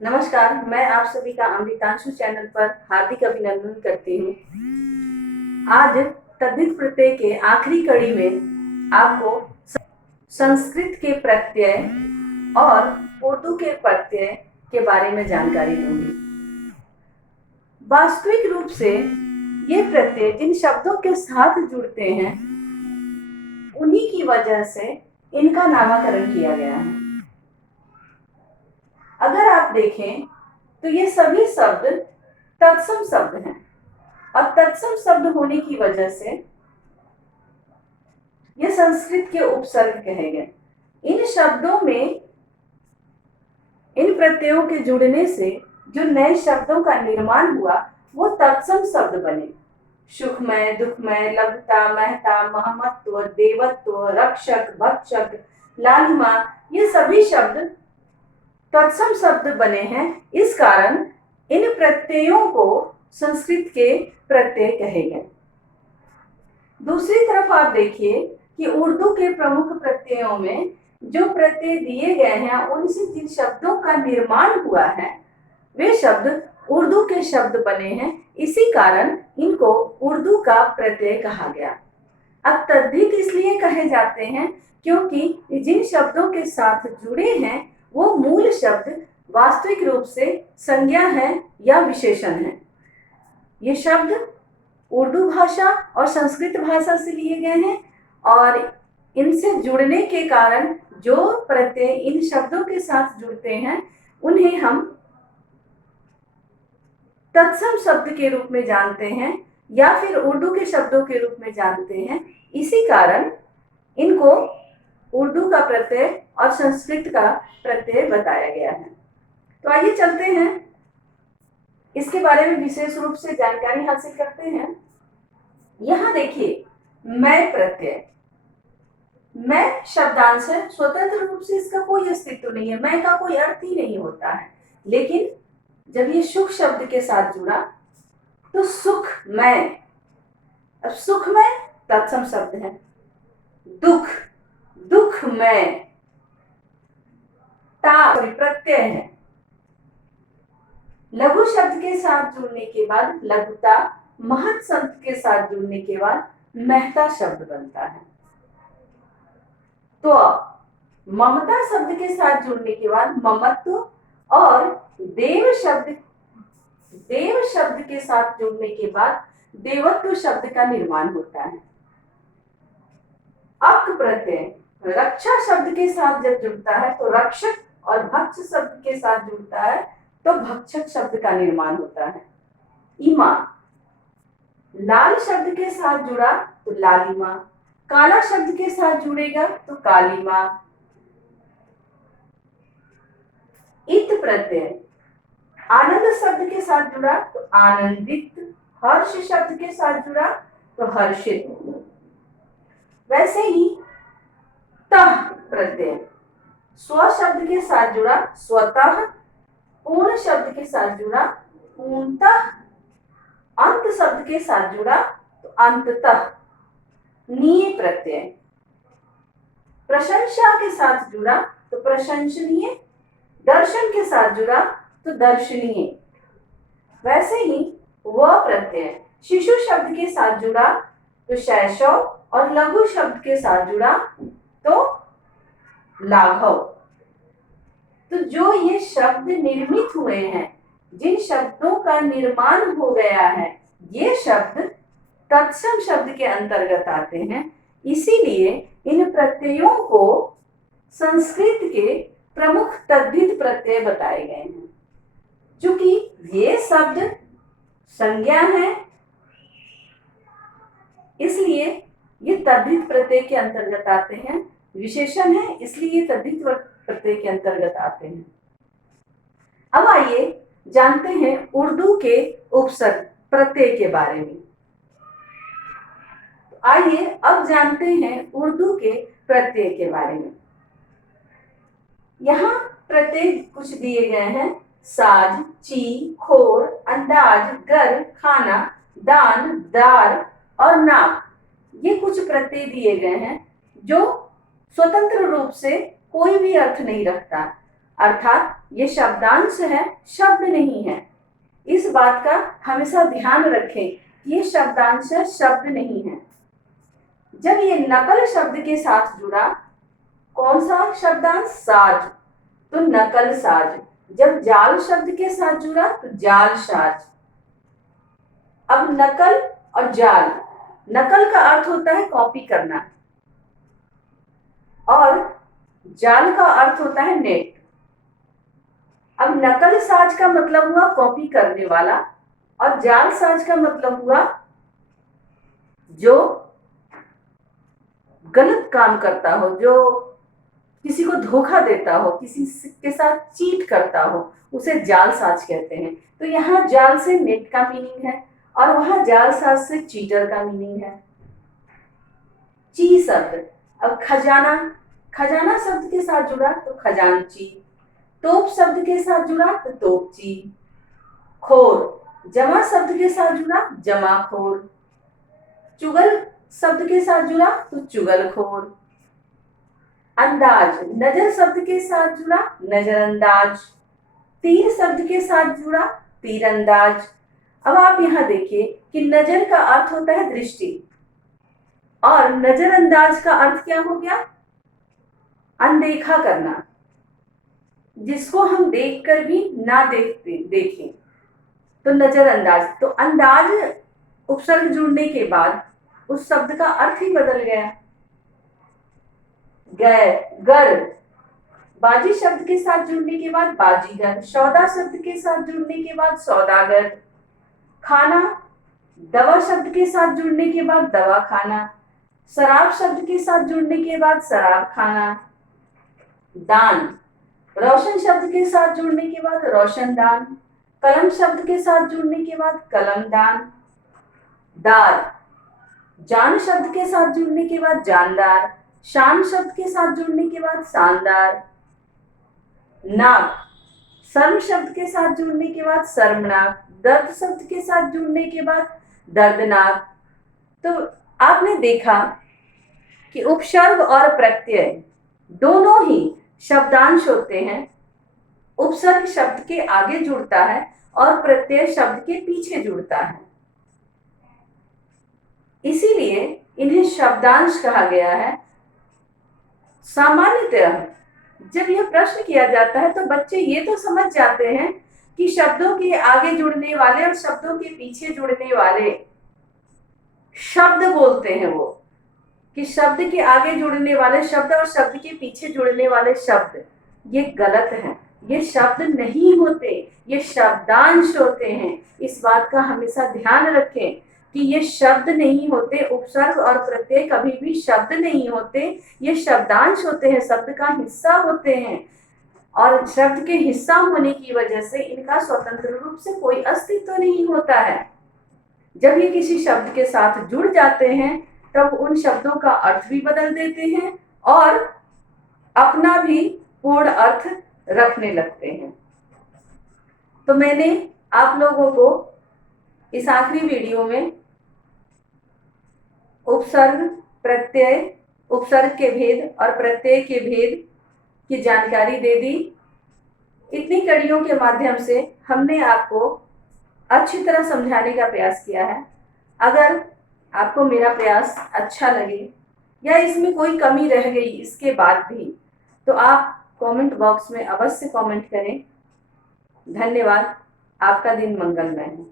नमस्कार, मैं आप सभी का अमृतांशु चैनल पर हार्दिक अभिनंदन करती हूँ। आज तद्धित प्रत्यय के आखिरी कड़ी में आपको संस्कृत के प्रत्यय और उर्दू के प्रत्यय के बारे में जानकारी दूंगी। वास्तविक रूप से ये प्रत्यय जिन शब्दों के साथ जुड़ते हैं उन्हीं की वजह से इनका नामकरण किया गया है। अगर आप देखें तो ये सभी शब्द तत्सम शब्द हैं और तत्सम शब्द होने की वजह से ये संस्कृत के उपसर्ग कहे गए। इन शब्दों में इन प्रत्ययों के जुड़ने से जो नए शब्दों का निर्माण हुआ वो तत्सम शब्द बने। सुखमय, दुखमय, लघुता, महता, महमत्व, देवत्व, रक्षक, भक्षक, लालिमा, ये सभी शब्द तत्सम शब्द बने हैं। इस कारण इन प्रत्ययों को संस्कृत के प्रत्यय कहे गए। दूसरी तरफ आप देखिए कि उर्दू के प्रमुख प्रत्ययों में जो प्रत्यय दिए गए हैं उनसे जिन शब्दों का निर्माण हुआ है वे शब्द उर्दू के शब्द बने हैं। इसी कारण इनको उर्दू का प्रत्यय कहा गया। अब तद्धित इसलिए कहे जाते हैं क्योंकि जिन शब्दों के साथ जुड़े हैं वो मूल शब्द वास्तविक रूप से संज्ञा है या विशेषण है। ये शब्द उर्दू भाषा और संस्कृत भाषा से लिए गए हैं और इनसे जुड़ने के कारण जो प्रत्यय इन शब्दों के साथ जुड़ते हैं उन्हें हम तत्सम शब्द के रूप में जानते हैं या फिर उर्दू के शब्दों के रूप में जानते हैं। इसी कारण इनको उर्दू का प्रत्यय और संस्कृत का प्रत्यय बताया गया है। तो आइए चलते हैं इसके बारे में विशेष रूप से जानकारी हासिल करते हैं। यहां देखिए, मैं प्रत्यय, मैं शब्दांश है, स्वतंत्र रूप से इसका कोई अस्तित्व नहीं है, मैं का कोई अर्थ ही नहीं होता है। लेकिन जब ये सुख शब्द के साथ जुड़ा तो सुख मैं, अब सुख में तत्सम शब्द है। दुख, दुख में प्रत्यय है। लघु शब्द के साथ जुड़ने के बाद लघुता, महत शब्द के साथ जुड़ने के बाद महता शब्द बनता है। तो ममता शब्द के साथ जुड़ने के बाद ममत्व और देव शब्द के साथ जुड़ने के बाद देवत्व शब्द का निर्माण होता है। अक प्रत्यय रक्षा शब्द के साथ जब जुड़ता है तो रक्षक और भक्ष शब्द के साथ जुड़ता है तो भक्षक शब्द का निर्माण होता है। इमा, लाल शब्द के साथ जुड़ा तो लालिमा, काला शब्द के साथ जुड़ेगा तो कालीमा। इत प्रत्यय आनंद शब्द के साथ जुड़ा तो आनंदित, हर्ष शब्द के साथ जुड़ा तो हर्षित। वैसे ही तह प्रत्यय स्व शब्द के साथ जुड़ा स्वतः, पूर्ण शब्द के साथ जुड़ा पूर्णतः, अंत शब्द के साथ जुड़ा तो अंततः। नीय प्रत्यय प्रशंसा के साथ जुड़ा तो प्रशंसनीय, दर्शन के साथ जुड़ा तो दर्शनीय। वैसे ही वह प्रत्यय शिशु शब्द के साथ जुड़ा तो शैशव और लघु शब्द के साथ जुड़ा तो लाघव। तो जो ये शब्द निर्मित हुए हैं, जिन शब्दों का निर्माण हो गया है, ये शब्द तत्सम शब्द के अंतर्गत आते हैं। इसीलिए इन प्रत्ययों को संस्कृत के प्रमुख तद्धित प्रत्यय बताए गए हैं। चूंकि ये शब्द संज्ञा है इसलिए ये तद्धित प्रत्यय के अंतर्गत आते हैं। विशेषण है इसलिए तद्धित प्रत्यय के अंतर्गत आते हैं। अब आइए जानते हैं उर्दू के उपसर्ग प्रत्यय के बारे में। आइए अब जानते हैं उर्दू के प्रत्यय के बारे में। यहाँ प्रत्यय कुछ दिए गए हैं। साज, ची, खोर, अंदाज, गर, खाना, दान, दार और नाक, ये कुछ प्रत्यय दिए गए हैं जो स्वतंत्र रूप से कोई भी अर्थ नहीं रखता अर्थात ये शब्दांश है, शब्द नहीं है। इस बात का हमेशा ध्यान रखें, ये शब्दांश है, शब्द नहीं है। जब ये नकल शब्द के साथ जुड़ा, कौन सा शब्दांश? साज, तो नकल साज। जब जाल शब्द के साथ जुड़ा तो जाल साज। अब नकल और जाल, नकल का अर्थ होता है कॉपी करना और जाल का अर्थ होता है नेट। अब नकल साज का मतलब हुआ कॉपी करने वाला और जाल साज का मतलब हुआ जो गलत काम करता हो, जो किसी को धोखा देता हो, किसी के साथ चीट करता हो, उसे जाल साज कहते हैं। तो यहाँ जाल से नेट का मीनिंग है और वहां जाल साज से चीटर का मीनिंग है। ची शब्द, अब खजाना, खजाना शब्द के साथ जुड़ा तो खजांची। तोप शब्द के साथ जुड़ा तो तोपची। खोर, जमा शब्द के साथ जुड़ा जमाखोर। चुगल शब्द के साथ जुड़ा तो चुगलखोर। अंदाज, नजर शब्द के साथ जुड़ा नजरअंदाज। तीर शब्द के साथ जुड़ा तीरंदाज। अब आप यहाँ देखिए कि नजर का अर्थ होता है दृष्टि और नजरअंदाज का अर्थ क्या हो गया? अनदेखा करना, जिसको हम देखकर भी ना देखें, तो नजरअंदाज। तो अंदाज उपसर्ग जुड़ने के बाद उस शब्द का अर्थ ही बदल गया। गर, बाजी शब्द के साथ जुड़ने के बाद बाजीगर। सौदा शब्द के साथ जुड़ने के बाद सौदागर। खाना, दवा शब्द के साथ जुड़ने के बाद दवा खाना। शराब शब्द के साथ जुड़ने के बाद शराब खाना। दान, रोशन शब्द के साथ जुड़ने के बाद रोशनदान। कलम शब्द के साथ जुड़ने के बाद कलमदान। दार, जान शब्द के साथ जुड़ने के बाद जानदार। शान शब्द के साथ जुड़ने के बाद शानदार। नाक, शर्म शब्द के साथ जुड़ने के बाद शर्मनाक। दर्द शब्द के साथ जुड़ने के बाद दर्दनाक। तो आपने देखा कि उपसर्ग और प्रत्यय दोनों ही शब्दांश होते हैं। उपसर्ग शब्द के आगे जुड़ता है और प्रत्यय शब्द के पीछे जुड़ता है, इसीलिए इन्हें शब्दांश कहा गया है। सामान्यतः जब यह प्रश्न किया जाता है तो बच्चे ये तो समझ जाते हैं कि शब्दों के आगे जुड़ने वाले और शब्दों के पीछे जुड़ने वाले शब्द बोलते हैं वो, कि शब्द के आगे जुड़ने वाले शब्द और शब्द के पीछे जुड़ने वाले शब्द, ये गलत है। ये शब्द नहीं होते, ये शब्दांश होते हैं। इस बात का हमेशा ध्यान रखें कि ये शब्द नहीं होते। उपसर्ग और प्रत्यय कभी भी शब्द नहीं होते, ये शब्दांश होते हैं, शब्द का हिस्सा होते हैं। और शब्द के हिस्सा होने की वजह से इनका स्वतंत्र रूप से कोई अस्तित्व नहीं होता है। जब ये किसी शब्द के साथ जुड़ जाते हैं तब उन शब्दों का अर्थ भी बदल देते हैं और अपना भी पूर्ण अर्थ रखने लगते हैं। तो मैंने आप लोगों को इस आखिरी वीडियो में उपसर्ग, प्रत्यय, उपसर्ग के भेद और प्रत्यय के भेद की जानकारी दे दी। इतनी कड़ियों के माध्यम से हमने आपको अच्छी तरह समझाने का प्रयास किया है। अगर आपको मेरा प्रयास अच्छा लगे या इसमें कोई कमी रह गई इसके बाद भी, तो आप कमेंट बॉक्स में अवश्य कमेंट करें। धन्यवाद। आपका दिन मंगलमय हो।